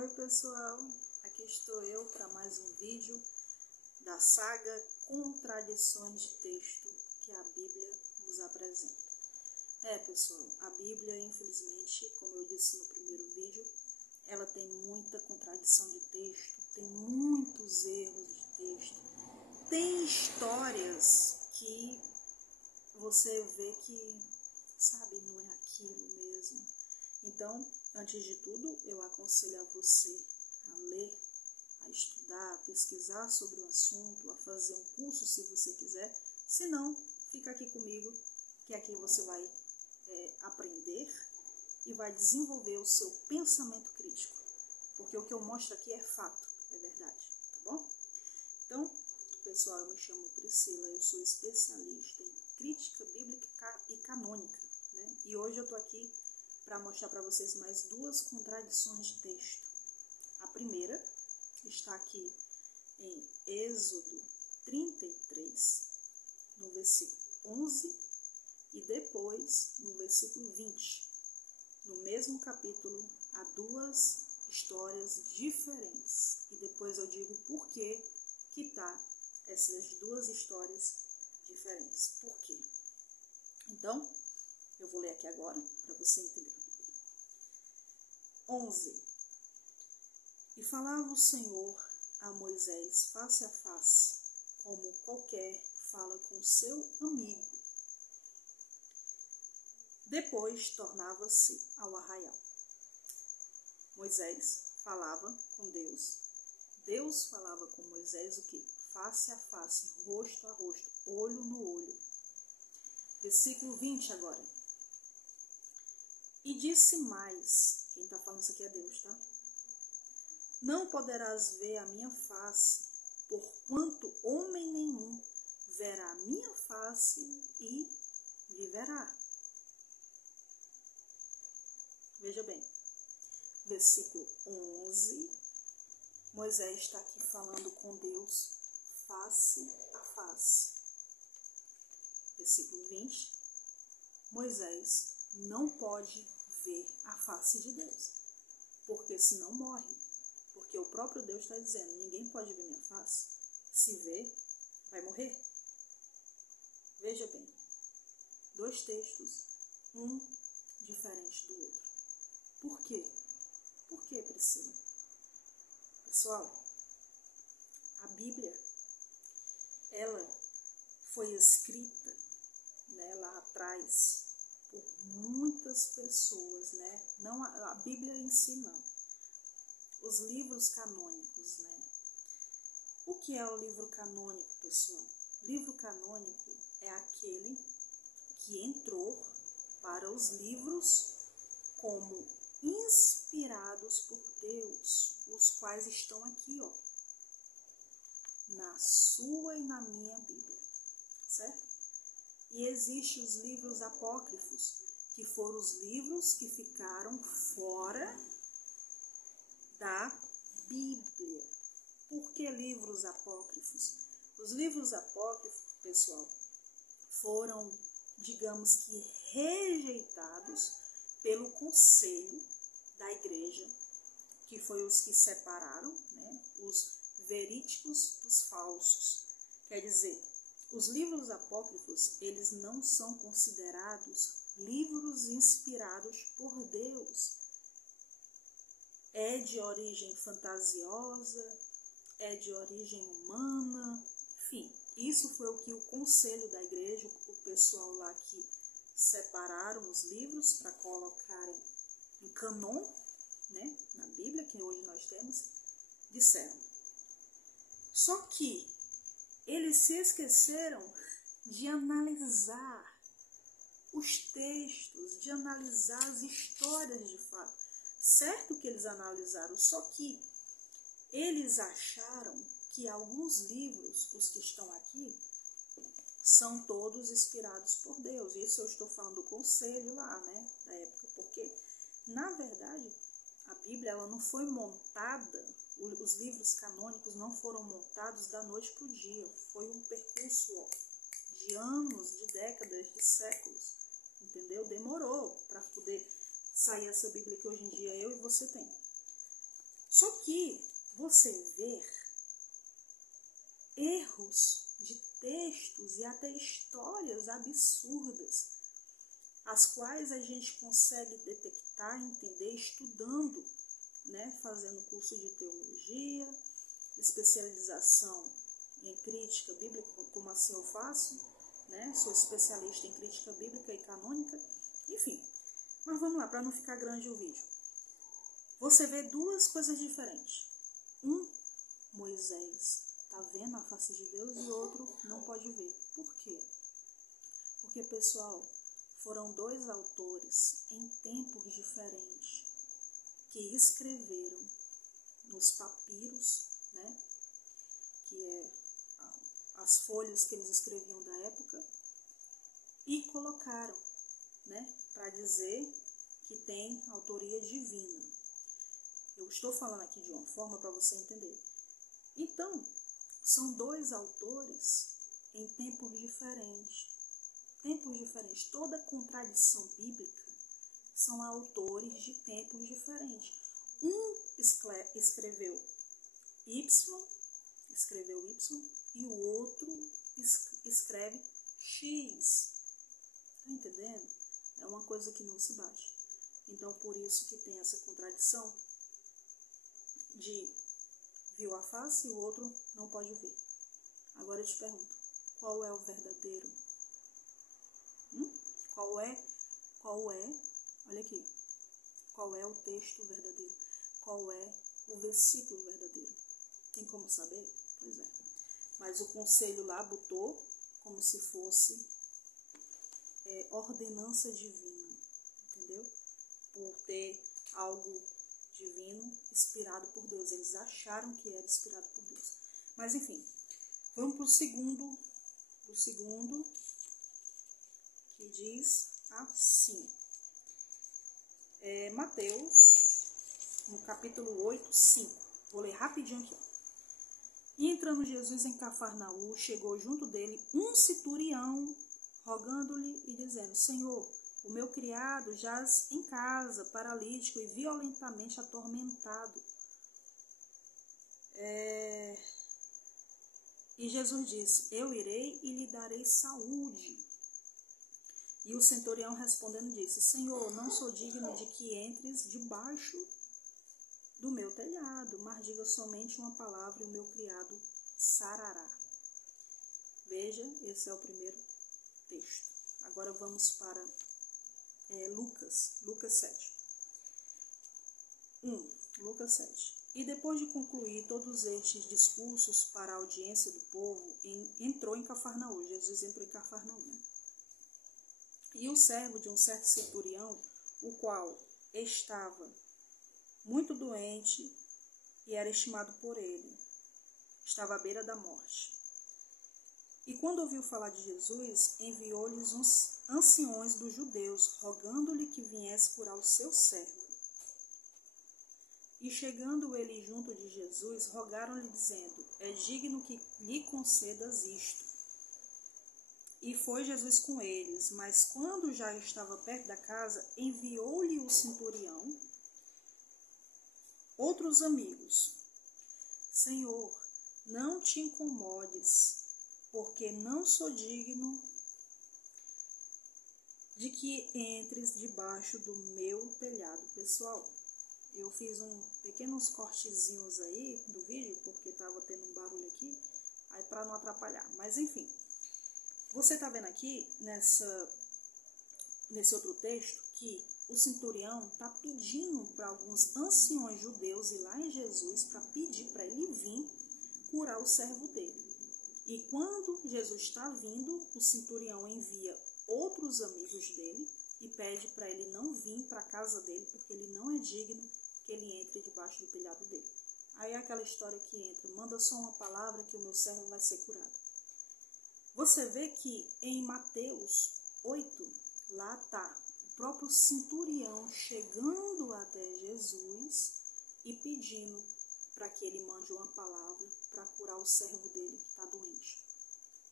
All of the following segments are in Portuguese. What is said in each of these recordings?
Oi pessoal, aqui estou eu para mais um vídeo da saga Contradições de Texto que a Bíblia nos apresenta. Pessoal, a Bíblia, infelizmente, como eu disse no primeiro vídeo, ela tem muita contradição de texto, tem muitos erros de texto, tem histórias que você vê que, sabe, não é aquilo mesmo. Então, antes de tudo, eu aconselho a você a ler, a estudar, a pesquisar sobre o assunto, a fazer um curso se você quiser. Se não, fica aqui comigo, que aqui você vai aprender e vai desenvolver o seu pensamento crítico. Porque o que eu mostro aqui é fato, é verdade, tá bom? Então, pessoal, eu me chamo Priscila, eu sou especialista em crítica bíblica e canônica, né? E hoje eu tô aqui para mostrar para vocês mais duas contradições de texto. A primeira está aqui em Êxodo 33, no versículo 11, e depois no versículo 20. No mesmo capítulo, há duas histórias diferentes. E depois eu digo por que tá essas duas histórias diferentes. Por quê? Então, eu vou ler aqui agora para você entender. 11. E falava o Senhor a Moisés face a face, como qualquer fala com seu amigo. Depois tornava-se ao arraial. Moisés falava com Deus. Deus falava com Moisés o quê? Face a face, rosto a rosto, olho no olho. Versículo 20 agora. E disse mais, quem está falando isso aqui é Deus, tá? Não poderás ver a minha face, porquanto homem nenhum verá a minha face e viverá. Veja bem, versículo 11, Moisés está aqui falando com Deus face a face. Versículo 20, Moisés não pode ver a face de Deus, porque senão morre. Porque o próprio Deus está dizendo, ninguém pode ver minha face. Se ver, vai morrer. Veja bem, dois textos, um diferente do outro. Por quê? Por que, Priscila? Pessoal, a Bíblia, ela foi escrita, né, lá atrás por muitas pessoas, né? Não a Bíblia em si, não. Os livros canônicos, né? O que é o livro canônico, pessoal? Livro canônico é aquele que entrou para os livros como inspirados por Deus, os quais estão aqui, ó, na sua e na minha Bíblia, certo? E existem os livros apócrifos, que foram os livros que ficaram fora da Bíblia. Por que livros apócrifos? Os livros apócrifos, pessoal, foram, digamos que, rejeitados pelo conselho da igreja, que foi os que separaram, né, os verídicos dos falsos. Quer dizer, os livros apócrifos, eles não são considerados livros inspirados por Deus. É de origem fantasiosa, é de origem humana, enfim. Isso foi o que o conselho da igreja, o pessoal lá que separaram os livros para colocarem em canon, né, na Bíblia, que hoje nós temos, disseram. Só que eles se esqueceram de analisar os textos, de analisar as histórias de fato. Certo que eles analisaram, só que eles acharam que alguns livros, os que estão aqui, são todos inspirados por Deus. Isso eu estou falando do conselho lá, né, da época, porque, na verdade, a Bíblia, ela não foi montada, os livros canônicos não foram montados da noite para o dia. Foi um percurso, ó, de anos, de décadas, de séculos, entendeu? Demorou para poder sair essa Bíblia que hoje em dia eu e você tem. Só que você vê erros de textos e até histórias absurdas, as quais a gente consegue detectar e entender estudando, né, fazendo curso de teologia, especialização em crítica bíblica, como assim eu faço, né? Sou especialista em crítica bíblica e canônica, enfim. Mas vamos lá, para não ficar grande o vídeo. Você vê duas coisas diferentes. Moisés está vendo a face de Deus e outro não pode ver. Por quê? Porque, pessoal, foram dois autores em tempos diferentes que escreveram nos papiros, né? Que é as folhas que eles escreviam da época, e colocaram, né, para dizer que tem autoria divina. Eu estou falando aqui de uma forma para você entender. Então, são dois autores em tempos diferentes. Tempos diferentes. Toda contradição bíblica são autores de tempos diferentes. Um escreveu Y, e o outro escreve X. Tá entendendo? É uma coisa que não se bate. Então, por isso que tem essa contradição de viu a face e o outro não pode ver. Agora eu te pergunto, qual é o verdadeiro? Qual é, olha aqui, qual é o texto verdadeiro? Qual é o versículo verdadeiro? Tem como saber? Pois é. Mas o conselho lá botou como se fosse ordenança divina, entendeu? Por ter algo divino inspirado por Deus. Eles acharam que era inspirado por Deus. Mas enfim, vamos para o segundo, que diz assim. Mateus, no capítulo 8, 5. Vou ler rapidinho aqui. E entrando Jesus em Cafarnaum, chegou junto dele um centurião, rogando-lhe e dizendo: Senhor, o meu criado jaz em casa, paralítico e violentamente atormentado. E Jesus disse: Eu irei e lhe darei saúde. E o centurião respondendo disse: Senhor, não sou digno de que entres debaixo do meu telhado, mas diga somente uma palavra e o meu criado sarará. Veja, esse é o primeiro texto. Agora vamos para Lucas 7. Lucas 7. E depois de concluir todos estes discursos para a audiência do povo, entrou em Cafarnaum. Jesus entrou em Cafarnaum. E o servo de um certo centurião, o qual estava muito doente e era estimado por ele, estava à beira da morte. E quando ouviu falar de Jesus, enviou-lhes uns anciões dos judeus, rogando-lhe que viesse curar o seu servo. E chegando ele junto de Jesus, rogaram-lhe dizendo: É digno que lhe concedas isto. E foi Jesus com eles, mas quando já estava perto da casa, enviou-lhe o centurião outros amigos: Senhor, não te incomodes, porque não sou digno de que entres debaixo do meu telhado. Pessoal, eu fiz pequenos cortezinhos aí do vídeo, porque estava tendo um barulho aqui, aí para não atrapalhar. Mas enfim, você está vendo aqui nesse outro texto que o centurião está pedindo para alguns anciões judeus ir lá em Jesus para pedir para ele vir curar o servo dele. E quando Jesus está vindo, o centurião envia outros amigos dele e pede para ele não vir para a casa dele, porque ele não é digno que ele entre debaixo do telhado dele. Aí é aquela história que entra: manda só uma palavra que o meu servo vai ser curado. Você vê que em Mateus 8, lá está o próprio centurião chegando até Jesus e pedindo para que ele mande uma palavra para curar o servo dele que está doente.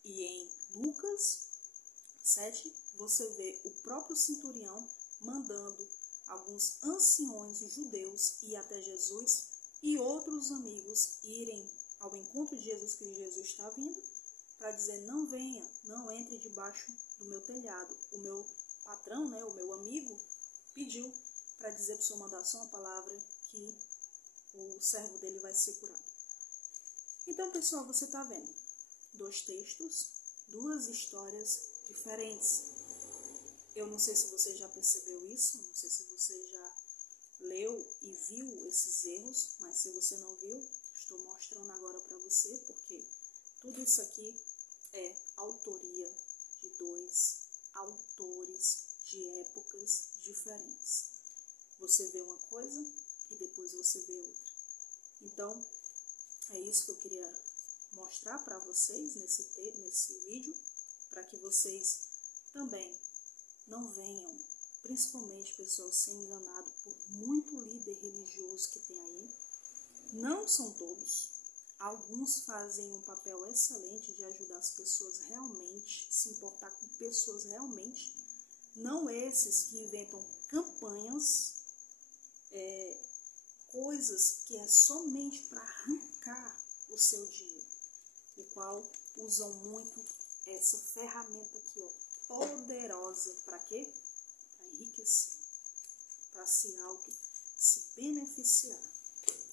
E em Lucas 7, você vê o próprio centurião mandando alguns anciões judeus ir até Jesus e outros amigos irem ao encontro de Jesus, que Jesus está vindo, para dizer, não venha, não entre debaixo do meu telhado. O meu patrão, né, o meu amigo, pediu para dizer para o senhor mandar só uma palavra que o servo dele vai ser curado. Então, pessoal, você está vendo 2 textos, 2 histórias diferentes. Eu não sei se você já percebeu isso, não sei se você já leu e viu esses erros, mas se você não viu, estou mostrando agora para você, porque tudo isso aqui é autoria de 2 autores de épocas diferentes. Você vê uma coisa e depois você vê outra. Então, é isso que eu queria mostrar para vocês nesse vídeo, para que vocês também não venham, principalmente, pessoal, ser enganado por muito líder religioso que tem aí. Não são todos. Alguns fazem um papel excelente de ajudar as pessoas realmente, se importar com pessoas realmente. Não esses que inventam campanhas, coisas que é somente para arrancar o seu dinheiro, o qual usam muito essa ferramenta aqui, ó, poderosa, para quê? Para enriquecer, para se beneficiar.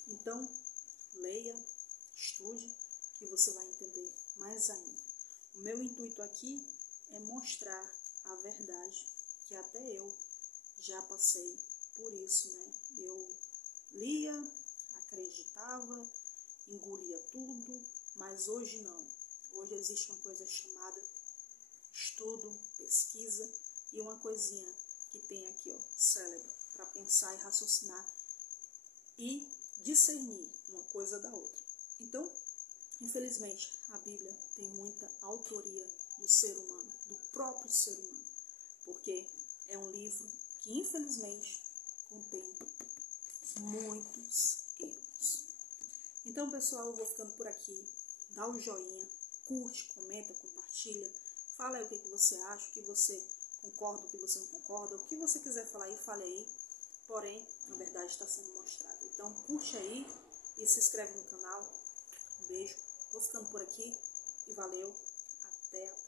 Então, leia, estude, que você vai entender mais ainda. O meu intuito aqui é mostrar a verdade, que até eu já passei por isso, né? Eu lia, acreditava, engolia tudo, mas hoje não. Hoje existe uma coisa chamada estudo, pesquisa e uma coisinha que tem aqui, ó, cérebro, para pensar e raciocinar e discernir uma coisa da outra. Então, infelizmente, a Bíblia tem muita autoria do ser humano, do próprio ser humano, porque é um livro que, infelizmente, contém muitos erros. Então, pessoal, eu vou ficando por aqui. Dá o joinha, curte, comenta, compartilha. Fala aí o que você acha, o que você concorda, o que você não concorda. O que você quiser falar aí, fale aí. Porém, na verdade, está sendo mostrado. Então, curte aí e se inscreve no canal. Um beijo. Vou ficando por aqui e valeu. Até a próxima.